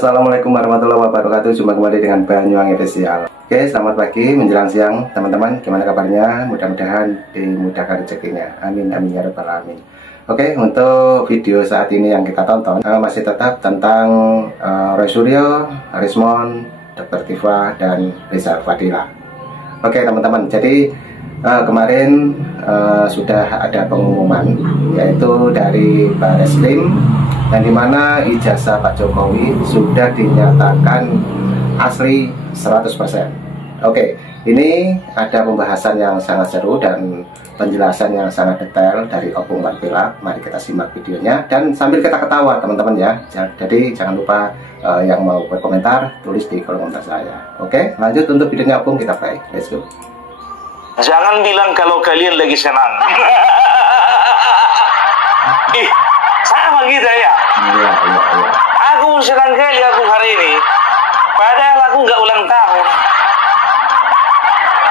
Assalamualaikum warahmatullahi wabarakatuh. Jumpa kembali dengan Banyuwangi Official. Oke, selamat pagi menjelang siang teman-teman. Gimana kabarnya? Mudah-mudahan dimudahkan rezekinya. Amin amin ya rabbal alamin. Oke, untuk video saat ini yang kita tonton masih tetap tentang Roy Suryo, Rismond, Dr. Tifa, dan Rizal Fadila. Oke teman-teman, jadi kemarin sudah ada pengumuman yaitu dari Bareskrim, dan dimana ijazah Pak Jokowi sudah dinyatakan asli 100%. Oke, ini ada pembahasan yang sangat seru dan penjelasan yang sangat detail dari Opung Warpila. Mari kita simak videonya dan sambil kita ketawa teman-teman ya. Jadi jangan lupa yang mau berkomentar tulis di kolom komentar saya. Oke, lanjut untuk videonya Opung, kita play. Let's go. Jangan bilang kalau kalian lagi senang. Sama kita ya. Iya. Aku senang kali aku hari ini. Padahal aku nggak ulang tahun.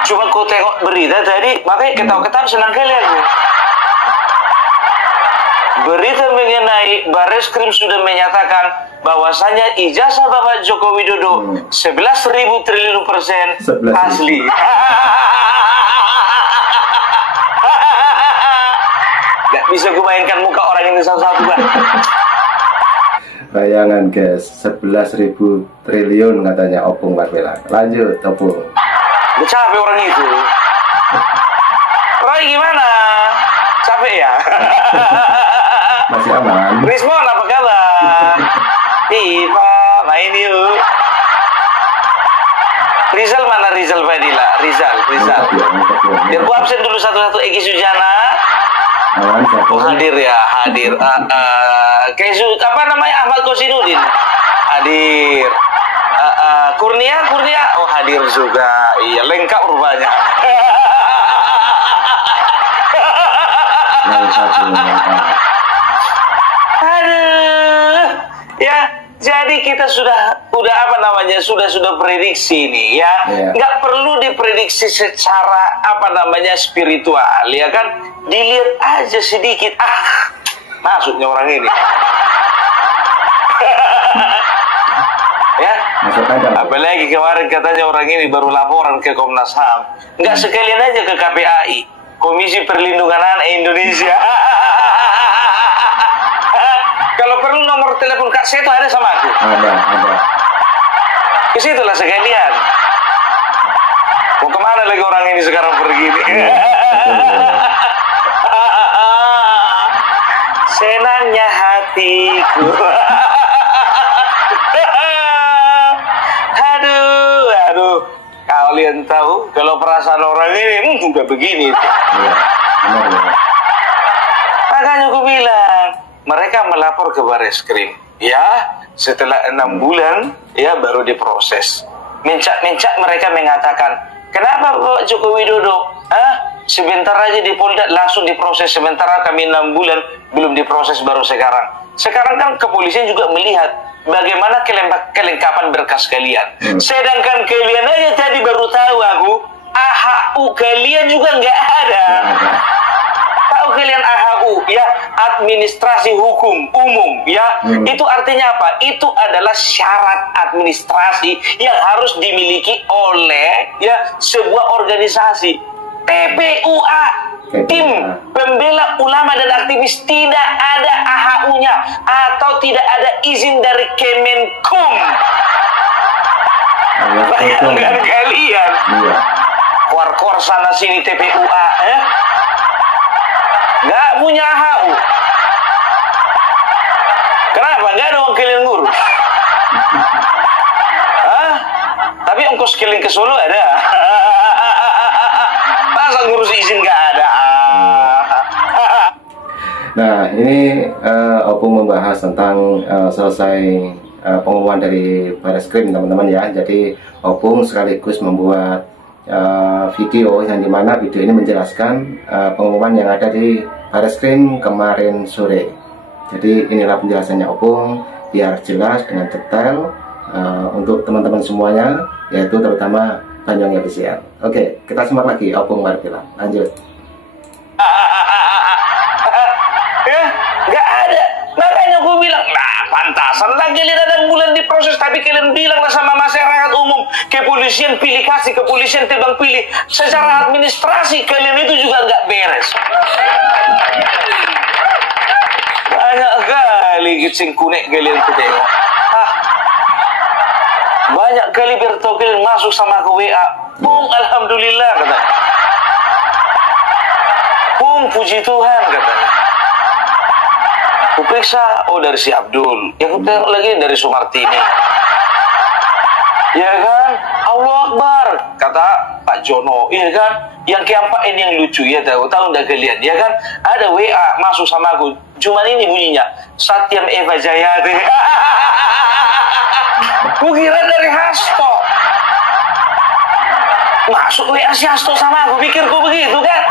Cuma kau tengok berita tadi, makanya ketawa-ketawa senang kali aku. Berita mengenai Bareskrim sudah menyatakan bahwasanya ijazah Bapak Joko Widodo 11.000 triliun % asli. Gak bisa gue mainkan muka orang ini satu-satu, Bang. Bayangan guys, 11.000 triliun katanya Opung Warpila. Lanjut Opung. Udah capek orang itu. Roy gimana? Capek ya? Masih aman? Rismond apa kabar? Tifa, main yuk. Rizal mana Rizal Fadila? Rizal. Biar gua absen dulu satu-satu. Egy Sujana. Oh, hadir ya, hadir. Apa namanya, Ahmad Kosinudin hadir. Kurnia, oh hadir juga. Iya, lengkap rupanya. Aduh, ya. Jadi kita sudah apa namanya, sudah prediksi nih ya. Nggak perlu diprediksi secara apa namanya spiritual ya kan. Dilihat aja sedikit. Masuknya orang ini. Ya. Apalagi kemarin katanya orang ini baru laporan ke Komnas HAM. Nggak sekalian aja ke KPAI, Komisi Perlindungan Anak Indonesia. Kalau perlu nomor telepon Kak Seto ada sama aku. Ada. Ke situlah sekalian. Mau kemana lagi orang ini sekarang pergi nih? Senangnya hatiku. Aduh. Kalian tahu kalau perasaan orang ini udah begini. Makanya aku bilang, mereka melapor ke Bareskrim. Ya, setelah 6 bulan ya baru diproses. Mencak mereka mengatakan, kenapa Pak Joko Widodo? Sebentar aja di Polda langsung diproses, sementara kami 6 bulan belum diproses baru sekarang. Sekarang kan kepolisian juga melihat bagaimana kelengkapan berkas kalian. Sedangkan kalian aja tadi baru tahu aku, AHU kalian juga nggak ada. Tahu kalian AHU ya, administrasi hukum umum ya. Itu artinya apa? Itu adalah syarat administrasi yang harus dimiliki oleh ya sebuah organisasi. TPUA, tim pembela ulama dan aktivis, tidak ada AHU-nya atau tidak ada izin dari Kemenkum. Bayangkan kalian, kor sana sini TPUA nggak punya AHU. Kenapa? Nggak ada wakil yang ngurus. Tapi ongkos keliling ke Solo ada. Masa ngurus izin nggak ada. Nah, ini Opung membahas tentang selesai pengumuman dari Bareskrim teman-teman ya. Jadi Opung sekaligus membuat video yang dimana video ini menjelaskan pengumuman yang ada di Bareskrim kemarin sore. Jadi inilah penjelasannya Opung biar jelas dengan detail untuk teman-teman semuanya, yaitu terutama Banyuwangi Official. Oke, kita simak lagi Opung Warpila. Lanjut. Ya, nggak ada. Makanya gue bilang, pantasan lah kalian ada bulan diproses, tapi kalian bilanglah sama masyarakat umum, kepolisian pilih kasih, kepolisian tebang pilih. Secara administrasi kalian itu juga nggak beres. Banyak kali kicing kunek kalian tuh tengok. Banyak kali bertau kalian masuk sama ke WA. Bung, alhamdulillah katanya. Bung, puji Tuhan katanya. Kuperiksa, oh dari si Abdul. Yang tengok lagi dari Sumartini. Ya kan? Allah Akbar, kata Pak Jono. Iya kan? Yang keempat ini yang lucu, ya tahu enggak kalian? Ya kan? Ada WA masuk sama aku. Cuman ini bunyinya, Satyam Eva Jayati. Kukira dari Hasto. Masuk WA si Hasto sama aku, pikirku begitu kan?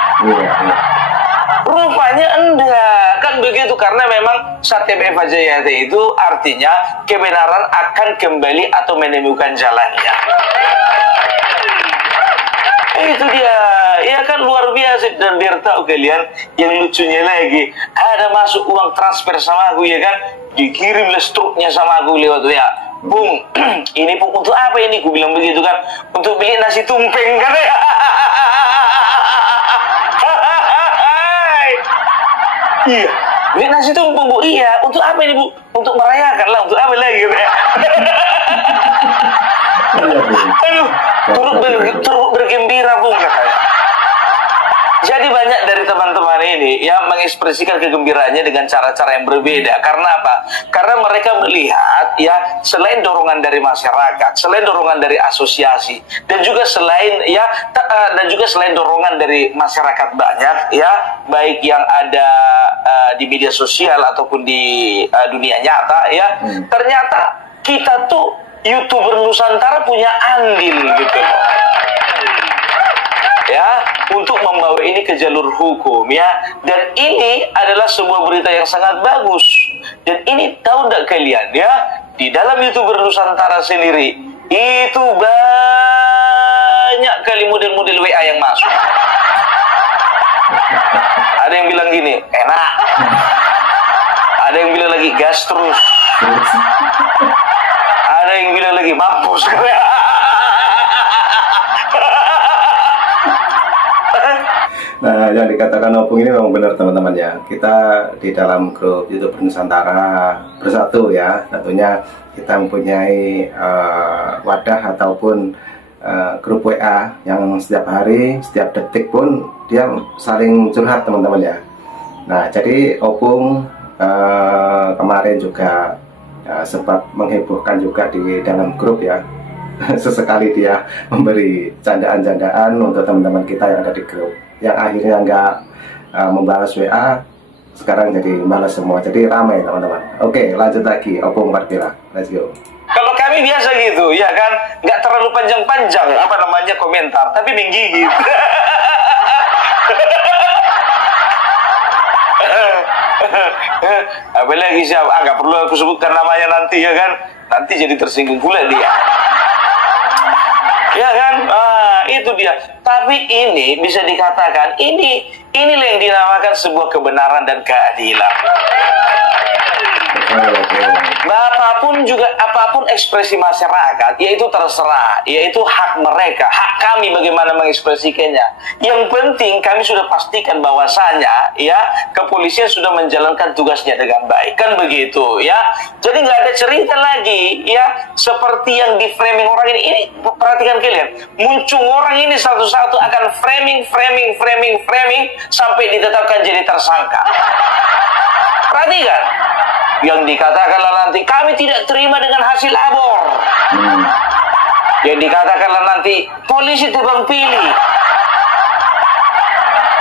Rupanya enggak, kan begitu, karena memang Satyam Eva Jayati itu artinya kebenaran akan kembali atau menemukan jalannya. Itu dia, ya kan, luar biasa. Dan biar tahu kalian, yang lucunya lagi, ada masuk uang transfer sama aku, ya kan, dikirim struknya sama aku lewat WA. Bung, ini Bung, untuk apa ini? Aku bilang begitu kan, untuk beli nasi tumpeng kan ya. Iya, beli nasi tumpeng Bu. Iya, untuk apa ini Bu? Untuk merayakan lah, untuk apa lagi gitu ya. Aduh, turut bergembira Bung katanya. Jadi banyak dari teman-teman ini yang mengekspresikan kegembiraannya dengan cara-cara yang berbeda. Karena apa? Karena mereka melihat ya, selain dorongan dari masyarakat, selain dorongan dari asosiasi, dan juga selain dorongan dari masyarakat banyak ya, baik yang ada di media sosial ataupun di dunia nyata ya. Ternyata kita tuh YouTuber Nusantara punya andil gitu loh. Ya, untuk membawa ini ke jalur hukum ya. Dan ini adalah sebuah berita yang sangat bagus. Dan ini tahu enggak kalian ya, di dalam YouTuber Nusantara sendiri itu banyak kali model-model WA yang masuk. Ada yang bilang gini, enak. Ada yang bilang lagi gas terus. Ada yang bilang lagi mampus. Nah, yang dikatakan Opung ini memang benar teman-teman ya. Kita di dalam grup YouTube Nusantara bersatu ya. Tentunya kita mempunyai wadah ataupun grup WA yang setiap hari, setiap detik pun dia saling curhat teman-teman ya. Nah, jadi Opung kemarin juga sempat menghebohkan juga di dalam grup ya. Sesekali dia memberi candaan-candaan untuk teman-teman kita yang ada di grup, yang akhirnya nggak membalas WA, sekarang jadi balas semua, jadi ramai teman-teman. Oke, lanjut lagi, Opung Martila, let's go. Kalau kami biasa gitu, ya kan, nggak terlalu panjang-panjang apa namanya komentar, tapi menggigit. Apalagi siapa? Nggak perlu aku sebutkan namanya nanti ya kan, nanti jadi tersinggung pula dia. Ya kan, itu dia. Tapi ini bisa dikatakan inilah yang dinamakan sebuah kebenaran dan keadilan. Apapun ekspresi masyarakat, yaitu terserah, yaitu hak mereka, hak kami bagaimana mengekspresikannya. Yang penting kami sudah pastikan bahwasanya ya, kepolisian sudah menjalankan tugasnya dengan baik, kan begitu ya. Jadi nggak ada cerita lagi ya, seperti yang di framing orang ini. Ini perhatikan kalian, muncul orang ini satu-satu akan framing sampai ditetapkan jadi tersangka. Perhatikan. Yang dikatakanlah nanti kami tidak terima dengan hasil abor. Yang dikatakanlah nanti polisi tebang pilih.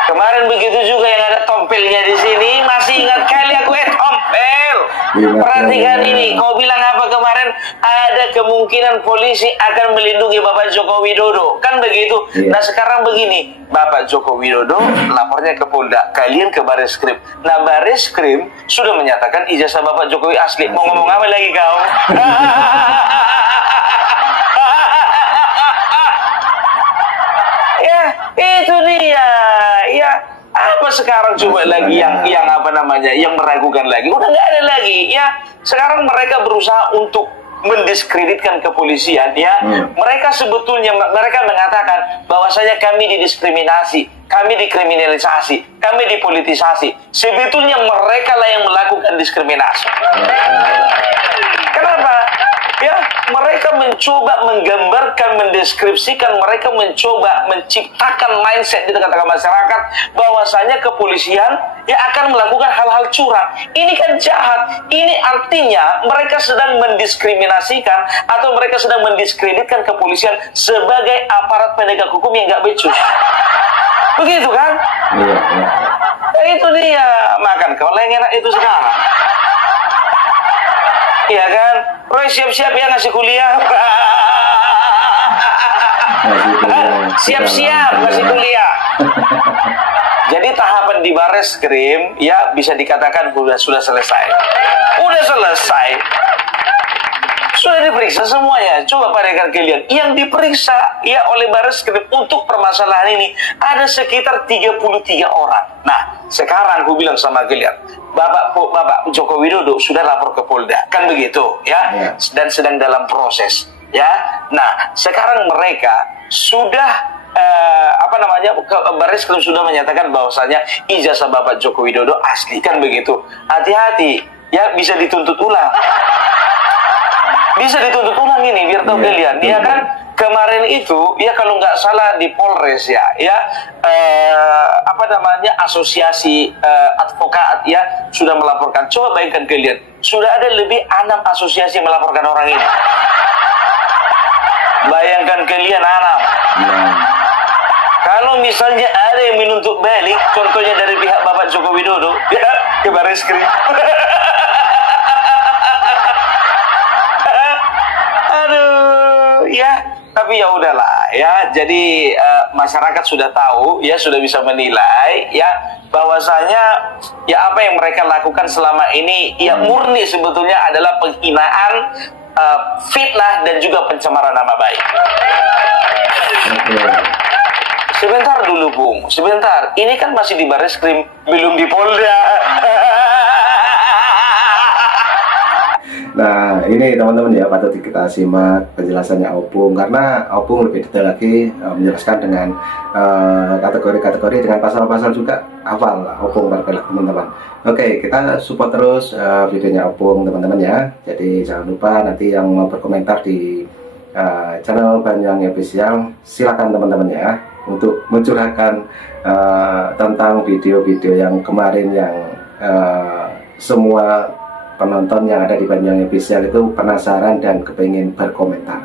Kemarin begitu juga yang ada tompelnya di sini. Masih ingat kali aku tompel. Perhatikan ini. Kau bilang apa kemarin? Ada kemungkinan polisi akan melindungi Bapak Joko Widodo. Kan begitu. Nah sekarang begini. Bapak Joko Widodo lapornya ke Polda. Kalian ke Bareskrim. Nah Bareskrim sudah menyatakan ijazah Bapak Jokowi asli. Mau ngomong apa lagi kau? Ya, itu dia. Ya, Apa sekarang coba lagi yang apa namanya, yang meragukan lagi? Udah nggak ada lagi ya. Sekarang mereka berusaha untuk mendiskreditkan kepolisian ya. Mereka sebetulnya mereka mengatakan bahwasanya kami didiskriminasi, kami dikriminalisasi, kami dipolitisasi. Sebetulnya mereka lah yang melakukan diskriminasi. Kenapa? Ya, mereka mencoba menggambarkan, mendeskripsikan, mereka mencoba menciptakan mindset di tengah-tengah masyarakat bahwasanya kepolisian ya akan melakukan hal-hal curang. Ini kan jahat. Ini artinya mereka sedang mendiskriminasikan atau mereka sedang mendiskreditkan kepolisian sebagai aparat penegak hukum yang nggak becus. Begitu kan? Iya. Ya, itu dia. Makan kau yang enak itu sekarang. Iya kan? Roy siap-siap ya ngasih kuliah. Siap-siap ngasih kuliah. Jadi tahapan di Bareskrim ya bisa dikatakan sudah selesai. Udah selesai. Sudah diperiksa semuanya. Coba perhatikan kalian. Yang diperiksa ya oleh Bareskrim untuk permasalahan ini ada sekitar 33 orang. Nah, sekarang aku bilang sama kalian, Bapak Joko Widodo sudah lapor ke Polda, kan begitu ya, dan sedang dalam proses ya. Nah, sekarang mereka sudah Bareskrim sudah menyatakan bahwasanya ijazah Bapak Joko Widodo asli, kan begitu. Hati-hati ya, bisa dituntut ulang. Bisa dituntut ulang ini, biar tahu kalian. Dia kan kemarin itu, ya kalau nggak salah di Polres ya, asosiasi advokat ya sudah melaporkan. Coba bayangkan kalian, sudah ada lebih 6 asosiasi yang melaporkan orang ini. Bayangkan kalian 6. Kalau misalnya ada yang menuntut balik, contohnya dari pihak Bapak Joko Widodo, ya ke Bareskrim. Ya, tapi ya udahlah ya. Jadi masyarakat sudah tahu ya, sudah bisa menilai ya bahwasanya ya apa yang mereka lakukan selama ini ya murni sebetulnya adalah penghinaan, fitnah dan juga pencemaran nama baik. Sebentar dulu Bung, sebentar. Ini kan masih di Bareskrim, belum di Polda. Nah, ini teman-teman ya, patut kita simak penjelasannya Opung, karena Opung lebih detail lagi menjelaskan dengan kategori-kategori dengan pasal-pasal juga hafal Opung barangkali teman-teman. Oke, kita support terus videonya Opung teman-teman ya. Jadi jangan lupa nanti yang mau berkomentar di channel Banyuwangi Official, silakan teman-teman ya untuk mencurahkan tentang video-video yang kemarin yang semua penonton yang ada di Banyuwangi Official itu penasaran dan kepingin berkomentar.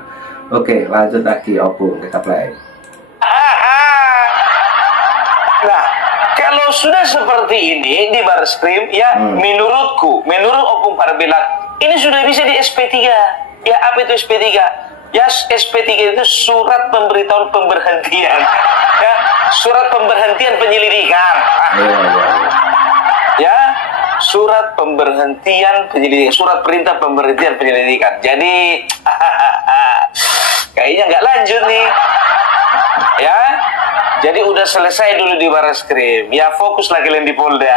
Oke, lanjut lagi Opung, kita play. Nah, kalau sudah seperti ini di Bareskrim ya, menurutku, menurut Opung Parbilak, ini sudah bisa di SP3. Ya, apa itu SP3? Ya, SP3 itu surat pemberitahuan pemberhentian. Ya, surat pemberhentian penyelidikan. Ya, surat pemberhentian penyelidikan, surat perintah pemberhentian penyelidikan. Jadi kayaknya nggak lanjut nih ya. Jadi udah selesai dulu di Bareskrim ya, fokus lagi kalian di Polda.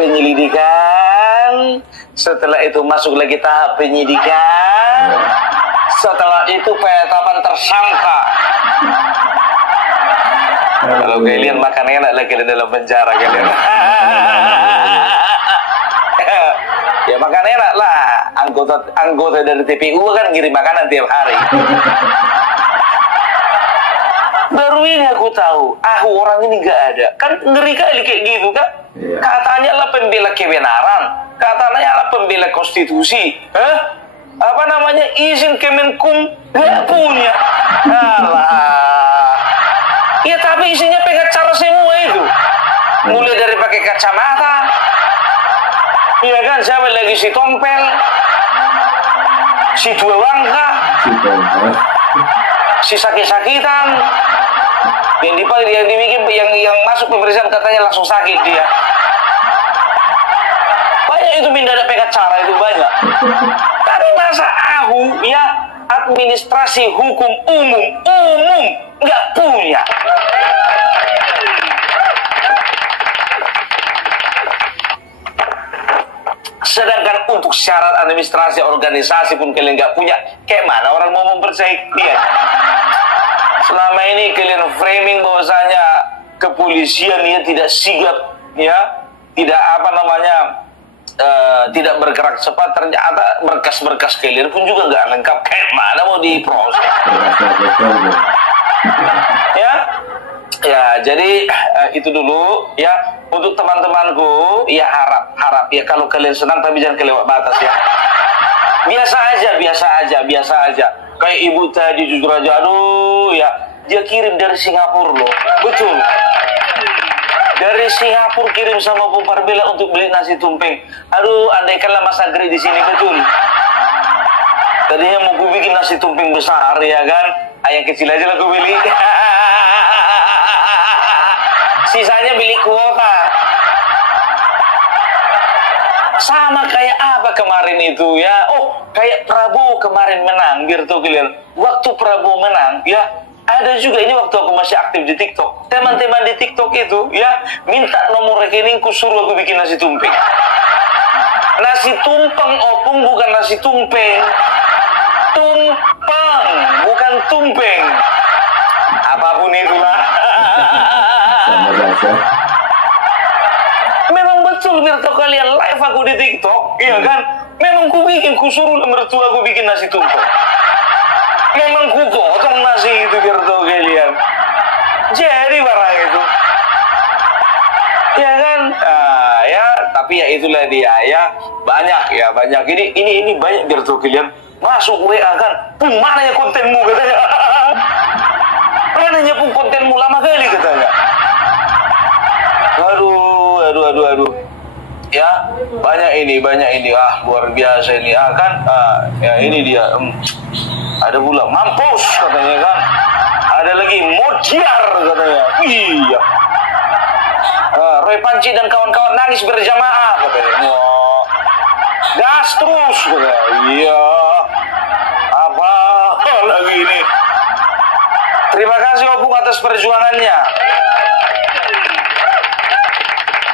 Penyelidikan, setelah itu masuk lagi tahap penyidikan, setelah itu penetapan tersangka. Kalau kalian makan enak lagi di dalam penjara kalian. Ya makan enak lah. Anggota dari TPU kan ngirim makanan tiap hari. Baru ini aku tahu, orang ini nggak ada. Kan ngeri kali kayak gitu kan. Katanya lah pembela kebenaran, katanya lah pembela konstitusi. Apa namanya, izin Kemenkum nggak punya. Alah. Ya tapi isinya pengacara semua itu. Mulai dari pakai kacamata, iya kan, siapa lagi si Tompel, si Dua Wangka, si sakit-sakitan, yang dibikin yang masuk pemeriksaan katanya langsung sakit dia. Banyak itu mendadak pengacara itu banyak. Karena Tapi masa aku ya administrasi hukum umum nggak punya. Sedangkan untuk syarat administrasi organisasi pun kalian nggak punya, kayak mana orang mau mempercayai dia? Selama ini kalian framing bahwasanya kepolisian ya tidak sigap, ya tidak apa namanya, tidak bergerak cepat. Ternyata berkas-berkas kalian pun juga nggak lengkap, kayak mana mau diproses? Ya, jadi itu dulu ya untuk teman-temanku. Ya harap ya kalau kalian senang tapi jangan kelewat batas ya. Biasa aja. Kayak ibu tadi jujur aja, aduh ya, dia kirim dari Singapura loh, betul. Dari Singapura kirim sama Bung Parbela untuk beli nasi tumpeng. Aduh, andaikanlah Mas Agri di sini, betul. Tadinya mau ku bikin nasi tumpeng besar ya kan, yang kecil aja lah ku beli. Sisanya beli kuota. Sama kayak apa kemarin itu ya? Oh, kayak Prabowo kemarin menang, biar tuh kalian. Waktu Prabowo menang, ya ada juga ini waktu aku masih aktif di TikTok. Teman-teman di TikTok itu ya minta nomor rekeningku, suruh aku bikin nasi tumpeng. Nasi tumpeng opung, bukan nasi tumpeng. Tumpeng, bukan tumpeng. Apapun itulah. Memang betul biar tahu kalian, live aku di TikTok, iya kan? Memang ku suruh mertua aku bikin nasi tumpeng. Memang ku potong nasi itu biar tahu kalian. Jadi barang itu, ya kan? Ya, tapi ya itulah dia ya. Banyak. Ini banyak biar tahu kalian. Masuk WA kan, mana ya kontenmu katanya? Mananya pun kontenmu lama kali katanya. Aduh. Ya, banyak ini. Luar biasa ini. Ya ini dia. Ada pula mampus katanya kan. Ada lagi mojiar katanya. Iya. Roy Panci dan kawan-kawan nangis berjamaah katanya. Wah. Gas terus katanya. Iya. Apa lagi ini? Terima kasih Opung atas perjuangannya.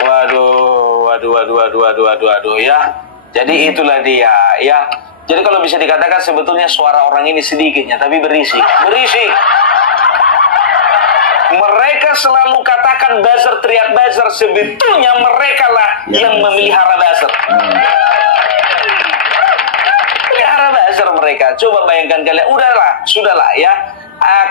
Waduh ya. Jadi itulah dia ya. Jadi kalau bisa dikatakan sebetulnya suara orang ini sedikitnya tapi berisik. Mereka selalu katakan buzzer, teriak buzzer, sebetulnya mereka lah yang memelihara buzzer. Melihara buzzer mereka. Coba bayangkan kalian, sudahlah ya.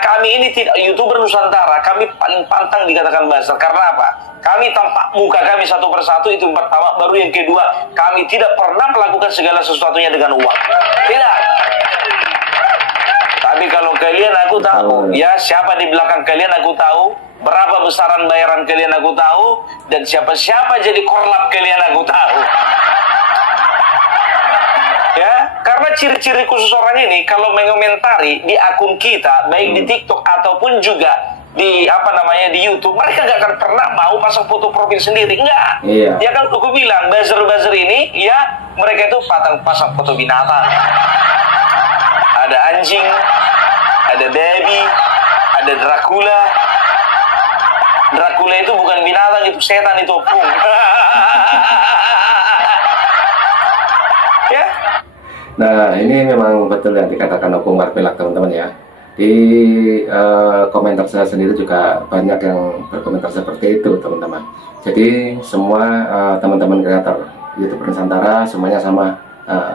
Kami ini tidak YouTuber Nusantara, kami paling pantang dikatakan buzzer. Karena apa? Kami tampak muka kami satu persatu, itu pertama. Baru yang kedua, kami tidak pernah melakukan segala sesuatunya dengan uang. Tidak. Tapi kalau kalian, aku tahu ya siapa di belakang kalian, aku tahu berapa besaran bayaran kalian, aku tahu, dan siapa jadi korlap kalian, aku tahu. Ya, karena ciri-ciri khusus orang ini kalau mengomentari di akun kita, baik di TikTok ataupun juga di di YouTube, mereka nggak akan pernah mau pasang foto profil sendiri, enggak. Iya. Ya kan aku bilang buzzer ini ya mereka itu pasang foto binatang. Ada anjing, ada baby, ada Dracula. Dracula itu bukan binatang, itu setan, itu opung. Ya. Nah, ini memang betul yang dikatakan Opung Parbela, teman-teman ya. Di komentar saya sendiri juga banyak yang berkomentar seperti itu, teman-teman. Jadi semua teman-teman kreator YouTuber Nusantara semuanya sama,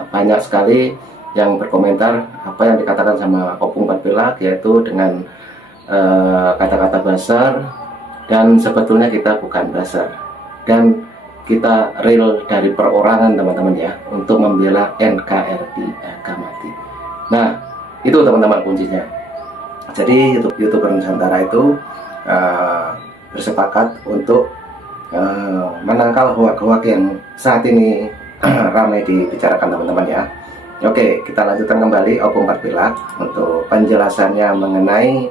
banyak sekali yang berkomentar apa yang dikatakan sama Opung Parbela, yaitu dengan kata-kata buzzer, dan sebetulnya kita bukan buzzer, dan kita real dari perorangan, teman-teman ya, untuk membela NKRI harga mati. Nah, itu teman-teman kuncinya. Jadi YouTuber Nusantara itu bersepakat untuk menangkal hoak-hoak yang saat ini ramai dibicarakan, teman-teman ya. Oke, kita lanjutkan kembali Opung Parbela untuk penjelasannya mengenai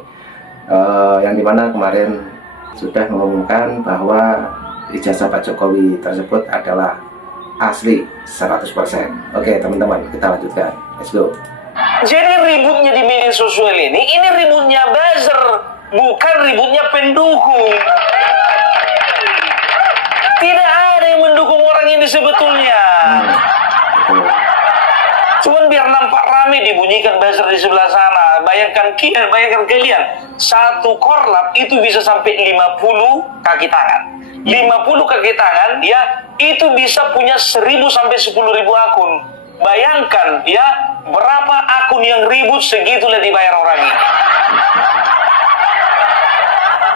yang dimana kemarin sudah mengumumkan bahwa ijazah Pak Jokowi tersebut adalah asli 100%. Oke teman-teman, kita lanjutkan, let's go. Jadi ributnya di media sosial ini ributnya buzzer, bukan ributnya pendukung. Tidak ada yang mendukung orang ini sebetulnya. Cuman biar nampak rame dibunyikan buzzer di sebelah sana. Bayangkan kalian, satu korlap itu bisa sampai 50 kaki tangan. 50 kaki tangan ya, itu bisa punya 1.000 sampai 10.000 akun. Bayangkan ya, berapa akun yang ribut segitulah dibayar orang ini.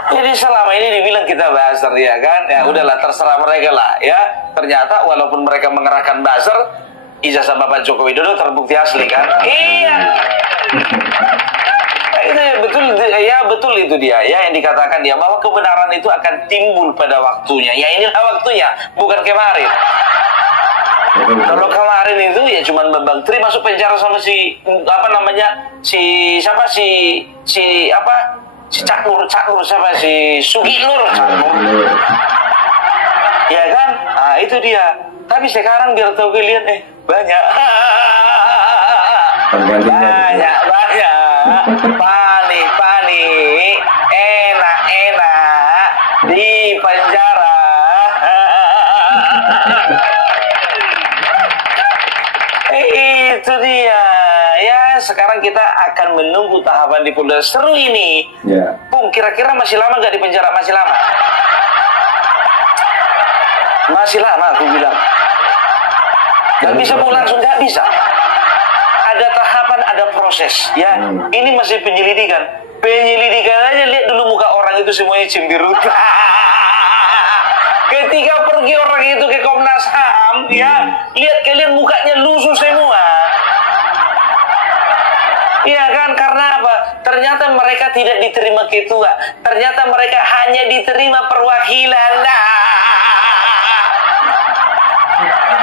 Jadi selama ini dibilang kita buzzer ya kan, ya udahlah terserah mereka lah ya. Ternyata walaupun mereka mengerahkan buzzer, ijazah Bapak Joko Widodo terbukti asli kan? Iya. Itu betul itu dia ya, yang dikatakan dia bahwa kebenaran itu akan timbul pada waktunya. Ya inilah waktunya, bukan kemarin. Kalau kemarin itu ya cuman Bambang Tri masuk penjara sama si Caknur siapa si Sugilur ya kan, nah itu dia. Tapi sekarang biar tahu kalian banyak panik enak di penjara. Itu dia ya. Sekarang kita akan menunggu tahapan di Polda. Seru ini ya. Bung, kira-kira masih lama nggak di penjara? Masih lama aku bilang. Nggak bisa mau langsung, nggak bisa. Ada tahapan, ada proses ya. Ini masih penyelidikan aja. Lihat dulu muka orang itu semuanya cemberut. Ketika pergi orang itu ke Komnas HAM ya, lihat kalian mukanya lusuh semua. Iya kan, karena apa? Ternyata mereka tidak diterima ketua. Ternyata mereka hanya diterima perwakilan.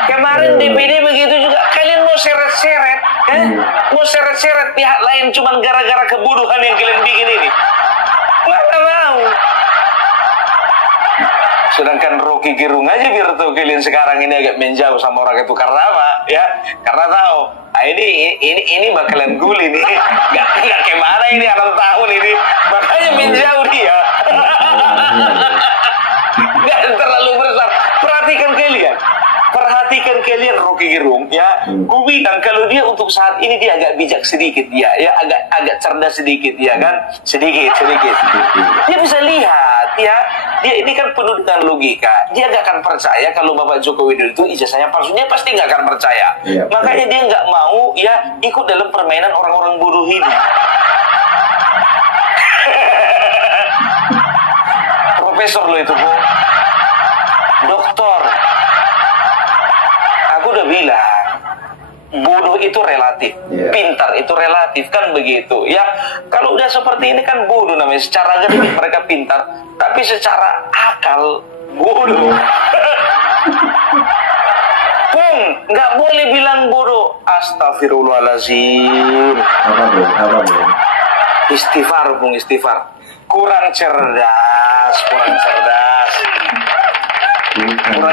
Kemarin DPD begitu juga. Kalian mau seret-seret, mau seret-seret pihak lain cuman gara-gara kebodohan yang kalian bikin ini. Mana mau? Sedangkan Rocky Gerung aja biar tahu kalian sekarang ini agak menjauh sama orang itu karena apa? Ya, karena tahu. Nah, ini bakalan guli nih. Gak kemana ini 6 tahun ini. Makanya menjauh dia. Gak terlalu besar. Perhatikan kalian Rocky Gerung ya. Gue bilang kalau dia untuk saat ini dia agak bijak sedikit ya agak cerdas sedikit ya kan, sedikit. Dia bisa lihat ya, dia ini kan penuh dengan logika. Dia gak akan percaya kalau Bapak Joko Widodo itu ijazahnya palsu. Dia pasti gak akan percaya. Makanya dia gak mau ya ikut dalam permainan orang-orang bodoh ini. Profesor lo itu, Bu. Doktor. Aku udah bilang, bodoh itu relatif, pintar itu relatif, kan begitu ya. Kalau udah seperti ini kan bodoh namanya. Secara akademik mereka pintar, tapi secara akal bodoh. Pung, nggak boleh bilang bodoh. Astagfirullahaladzim. Apa, Bu? Istighfar, Pung, istighfar. Kurang cerdas. Kurang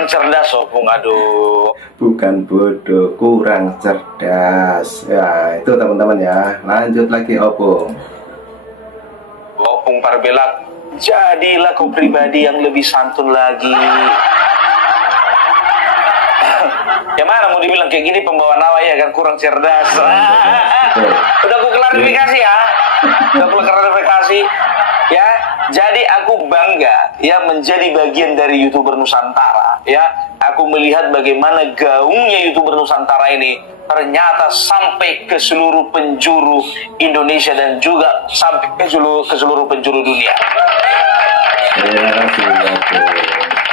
cerdas, Opung, aduh. Bukan bodoh, kurang cerdas. Ya, itu teman-teman ya. Lanjut lagi, Opung. Opung Parbelak, jadilah kau pribadi yang lebih santun lagi. Ya mana mau dibilang kayak gini pembawa nawa ya kan, kurang cerdas. Udah aku klarifikasi ya. Ya, jadi aku bangga ya menjadi bagian dari YouTuber Nusantara ya. Aku melihat bagaimana gaungnya YouTuber Nusantara ini ternyata sampai ke seluruh penjuru Indonesia dan juga sampai ke seluruh penjuru dunia.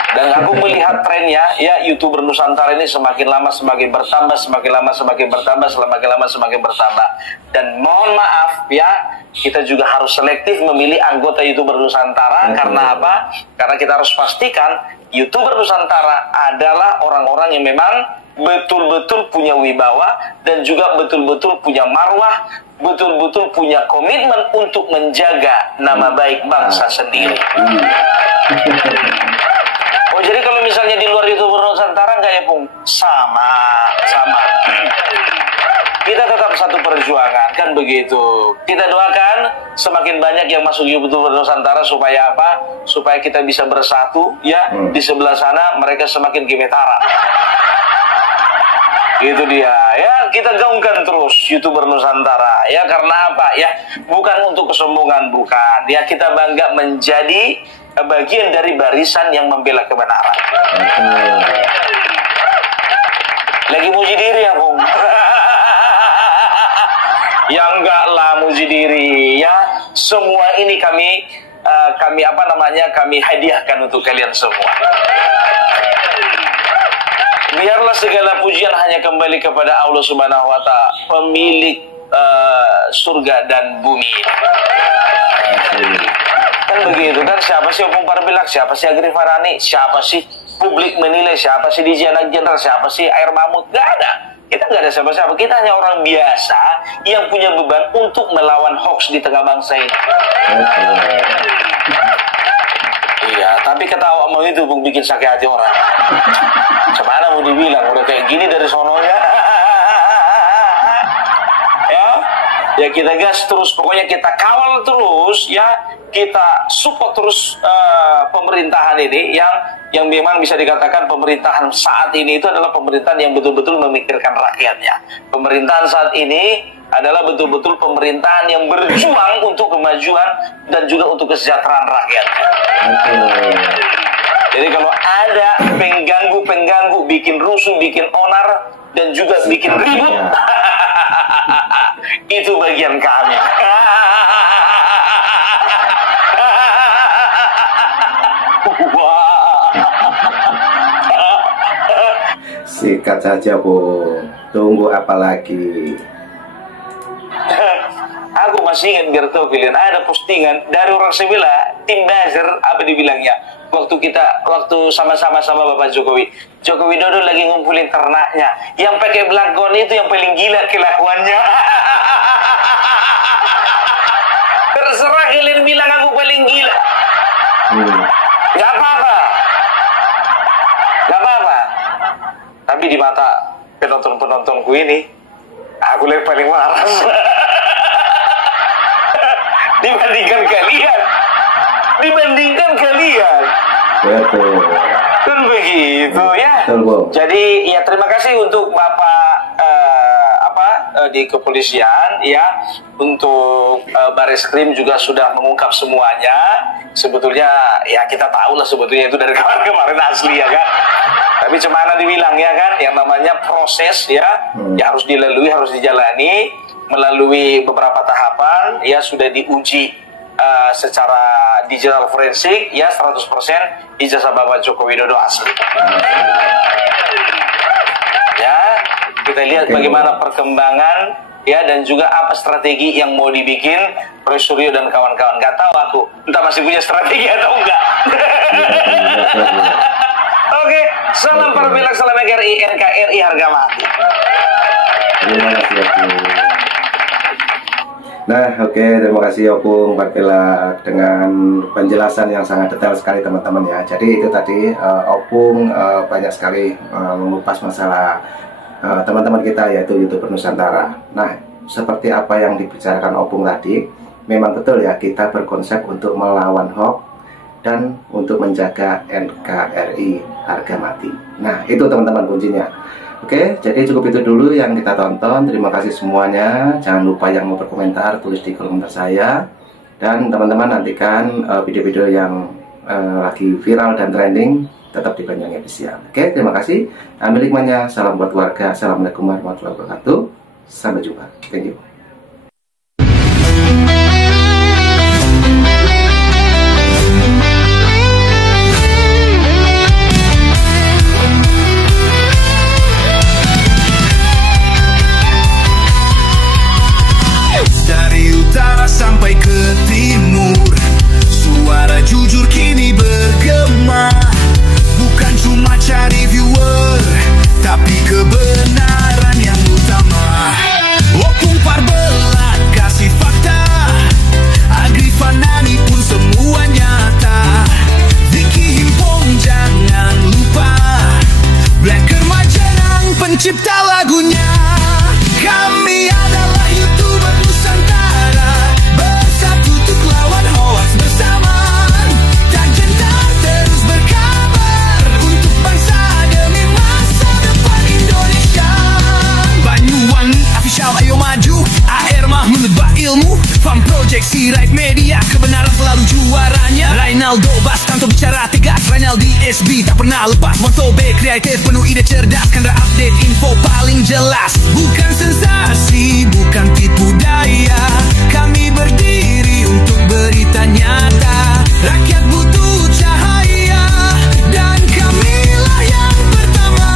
Dan aku melihat trennya ya, YouTuber Nusantara ini semakin lama semakin bertambah, semakin lama semakin bertambah. Dan mohon maaf ya, kita juga harus selektif memilih anggota YouTuber Nusantara. Karena apa? Karena kita harus pastikan YouTuber Nusantara adalah orang-orang yang memang betul-betul punya wibawa dan juga betul-betul punya marwah, betul-betul punya komitmen untuk menjaga nama baik bangsa sendiri. Oh, jadi kalau misalnya di luar YouTuber Nusantara nggak ya, Pung? Sama. Kita tetap satu perjuangan, kan begitu. Kita doakan semakin banyak yang masuk YouTuber Nusantara supaya apa? Supaya kita bisa bersatu, ya. Di sebelah sana mereka semakin gemetar. Itu dia, ya. Kita gaungkan terus YouTuber Nusantara, ya. Karena apa? Ya, bukan untuk kesombongan, bukan. Ya, kita bangga menjadi bagian dari barisan yang membela kebenaran. Lagi muji diri ya, Bung? Ya enggak lah, muji diri, ya. Semua ini kami kami hadiahkan untuk kalian semua. Biarlah segala pujian hanya kembali kepada Allah Subhanahu wa Ta'ala, pemilik surga dan bumi. Kan begitu kan, siapa sih Opung Parbilak, siapa sih Agri Farani, siapa sih publik menilai, siapa sih DJ Anak Jenderal, siapa sih Air Mamut, gak ada. Kita nggak ada siapa-siapa, kita hanya orang biasa yang punya beban untuk melawan hoax di tengah bangsa ini. Iya, tapi ketawa mau itu Bung bikin sakit hati orang. Gimana mau dibilang, udah kayak gini dari sononya. Ya kita gas terus, pokoknya kita kawal terus, ya kita support terus pemerintahan ini yang memang bisa dikatakan pemerintahan saat ini itu adalah pemerintahan yang betul-betul memikirkan rakyatnya. Pemerintahan saat ini adalah betul-betul pemerintahan yang berjuang untuk kemajuan dan juga untuk kesejahteraan rakyat. Jadi kalau ada pengganggu, bikin rusuh, bikin onar, dan juga bikin ribut, itu bagian kami. Sikat saja, Bu. Tunggu apa lagi? Aku masih ingat Gerto pilihan ada postingan dari orang sebelah tim buzzer, apa dibilangnya, waktu sama-sama sama Bapak Jokowi Widodo lagi ngumpulin ternaknya, yang pakai belakon itu yang paling gila kelakuannya. Terserah kalian bilang aku paling gila, gak apa-apa, tapi di mata penontonku ini aku yang paling waras. dibandingkan kalian. Betul. Kan begitu ya. Betul, jadi ya terima kasih untuk Bapak di kepolisian ya, untuk Bareskrim juga sudah mengungkap semuanya. Sebetulnya ya kita tahu lah sebetulnya itu dari kemarin asli ya kan. Tapi cemana dibilang ya kan, yang namanya proses ya harus dilalui, harus dijalani melalui beberapa tahapan, ya sudah diuji secara digital forensik, ya 100% ijazah Bapak Joko Widodo asli. Ya, kita lihat bagaimana perkembangan ya, dan juga apa strategi yang mau dibikin Roy Suryo dan kawan-kawan. Gak tahu aku, entah masih punya strategi atau enggak. Oke, salam Parbilak, salam NKRI, NKRI harga mati. Terima kasih. Nah, oke, terima kasih Opung Parbilak dengan penjelasan yang sangat detail sekali teman-teman ya. Jadi itu tadi Opung banyak sekali mengupas masalah teman-teman kita yaitu YouTuber Nusantara. Nah, seperti apa yang dibicarakan Opung tadi, memang betul ya, kita berkonsep untuk melawan hoax dan untuk menjaga NKRI harga mati. Nah, itu teman-teman kuncinya. Oke, jadi cukup itu dulu yang kita tonton. Terima kasih semuanya. Jangan lupa yang mau berkomentar, tulis di kolom komentar saya. Dan teman-teman nantikan video-video yang lagi viral dan trending tetap di Banyuwangi Official. Oke, terima kasih. Ambil hikmahnya. Salam buat keluarga. Assalamualaikum warahmatullahi wabarakatuh. Sampai jumpa. Thank you. Sampai ke timur, suara jujur kini bergema. Bukan cuma cari viewer, tapi kebenaran yang utama. Opung Parbilak. Redaksi Right Media, kebenaran selalu juaranya. Rinaldo Bastanto bicara tegas, Rinaldi SB tak pernah lepas. Moto B kreatif penuh ide cerdas, karena update info paling jelas. Bukan sensasi, bukan tipu daya, kami berdiri untuk berita nyata. Rakyat butuh cahaya, dan kamilah yang pertama.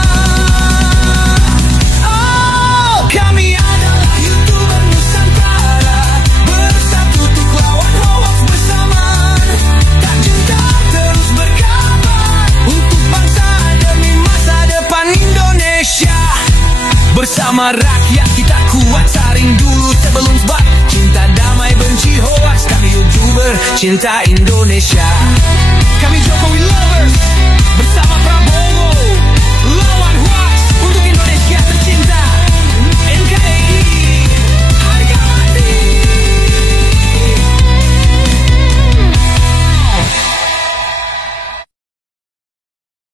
Oh, kami adalah YouTuber Nusantara, bersatu untuk lawan hoax bersamaan. Tak gentar terus berkabar untuk bangsa demi masa depan Indonesia. Bersama rakyat kita kuat, saring dulu sebelum sebat. Cinta damai benci hoax, kami YouTuber cinta Indonesia. Kami